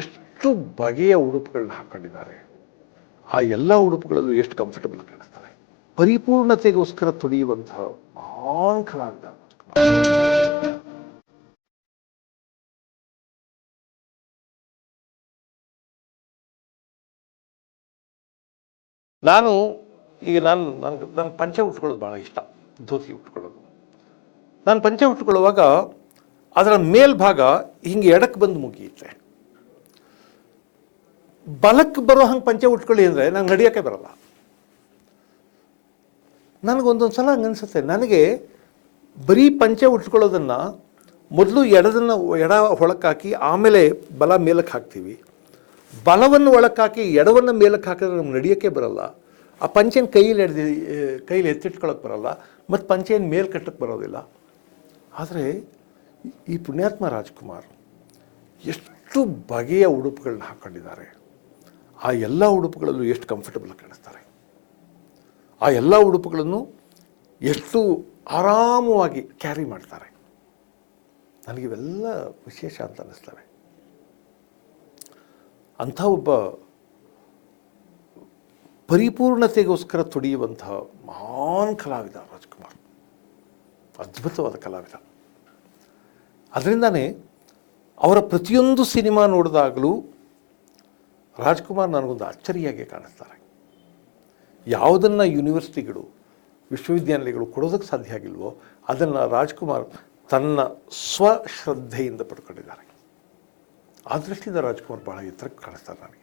ಎಷ್ಟು ಬಗೆಯ ಉಡುಪುಗಳನ್ನ ಹಾಕೊಂಡಿದ್ದಾರೆ. ಆ ಎಲ್ಲ ಉಡುಪುಗಳಲ್ಲೂ ಎಷ್ಟು ಕಂಫರ್ಟಬಲ್ ಕಾಣಿಸ್ತಾರೆ ಪರಿಪೂರ್ಣತೆಗೋಸ್ಕರ ತುಳಿಯುವಂತಹ ಮಹಾನ್ ಕಲಾವಿದ. ನಾನು ಈಗ ನಾನು ನನಗೆ ನನಗೆ ಪಂಚೆ ಉಟ್ಕೊಳ್ಳೋದು ಭಾಳ ಇಷ್ಟ ಧೋತಿ ಉಟ್ಕೊಳ್ಳೋದು. ನಾನು ಪಂಚೆ ಉಟ್ಕೊಳ್ಳುವಾಗ ಅದರ ಮೇಲ್ಭಾಗ ಹಿಂಗೆ ಎಡಕ್ಕೆ ಬಂದು ಮುಗಿಯುತ್ತೆ. ಬಲಕ್ಕೆ ಬರೋ ಹಂಗೆ ಪಂಚೆ ಉಟ್ಕೊಳ್ಳಿ ಅಂದರೆ ನಂಗೆ ನಡೆಯೋಕ್ಕೆ ಬರಲ್ಲ. ನನಗೊಂದೊಂದು ಸಲ ಹಂಗೆ ಅನಿಸುತ್ತೆ, ನನಗೆ ಬರೀ ಪಂಚೆ ಉಟ್ಕೊಳ್ಳೋದನ್ನು ಮೊದಲು ಎಡದನ್ನು ಎಡ ಹೊಳಕ್ಕಾಕಿ ಆಮೇಲೆ ಬಲ ಮೇಲಕ್ಕೆ ಹಾಕ್ತೀವಿ. ಬಲವನ್ನು ಒಳಕ್ಕಾಕಿ, ಎಡವನ್ನು ಮೇಲಕ್ಕೆ ಹಾಕಿದ್ರೆ ನಮ್ಗೆ ನಡೆಯೋಕ್ಕೆ ಬರಲ್ಲ. ಆ ಪಂಚೆನ ಕೈಯಲ್ಲಿ ಎಡ್ದು ಕೈಯಲ್ಲಿ ಎತ್ತಿಟ್ಕೊಳ್ಳೋಕೆ ಬರಲ್ಲ, ಮತ್ತು ಪಂಚೆಯನ್ನು ಮೇಲೆ ಕಟ್ಟಕ್ಕೆ ಬರೋದಿಲ್ಲ. ಆದರೆ ಈ ಪುಣ್ಯಾತ್ಮ ರಾಜ್ಕುಮಾರ್ ಎಷ್ಟು ಬಗೆಯ ಉಡುಪುಗಳನ್ನ ಹಾಕ್ಕೊಂಡಿದ್ದಾರೆ ಆ ಎಲ್ಲ ಉಡುಪುಗಳಲ್ಲೂ ಎಷ್ಟು ಕಂಫರ್ಟಬಲ್ ಕಾಣಿಸ್ತಾರೆ. ಆ ಎಲ್ಲ ಉಡುಪುಗಳನ್ನು ಎಷ್ಟು ಆರಾಮವಾಗಿ ಕ್ಯಾರಿ ಮಾಡ್ತಾರೆ. ನನಗೆ ಇವೆಲ್ಲ ವಿಶೇಷ ಅಂತ ಅನ್ನಿಸ್ತವೆ ಅಂಥ ಒಬ್ಬ ಪರಿಪೂರ್ಣತೆಗೋಸ್ಕರ ತುಡಿಯುವಂತಹ ಮಹಾನ್ ಕಲಾವಿದ ರಾಜ್ಕುಮಾರ್. ಅದ್ಭುತವಾದ ಕಲಾವಿದ. ಅದರಿಂದನೇ ಅವರ ಪ್ರತಿಯೊಂದು ಸಿನಿಮಾ ನೋಡಿದಾಗಲೂ ರಾಜ್ಕುಮಾರ್ ನನಗೊಂದು ಅಚ್ಚರಿಯಾಗಿ ಕಾಣಿಸ್ತಾರೆ. ಯಾವುದನ್ನು ಯೂನಿವರ್ಸಿಟಿಗಳು, ವಿಶ್ವವಿದ್ಯಾನಿಲಯಗಳು ಕೊಡೋದಕ್ಕೆ ಸಾಧ್ಯ ಆಗಿಲ್ವೋ ಅದನ್ನು ರಾಜ್ಕುಮಾರ್ ತನ್ನ ಸ್ವಶ್ರದ್ಧೆಯಿಂದ ಪಡ್ಕೊಂಡಿದ್ದಾರೆ. ಆ ದೃಷ್ಟಿಯಿಂದ ರಾಜ್ಕುಮಾರ್ ಬಹಳ ಎತ್ತರಕ್ಕೆ ಕಾಣಿಸ್ತಾರೆ ನನಗೆ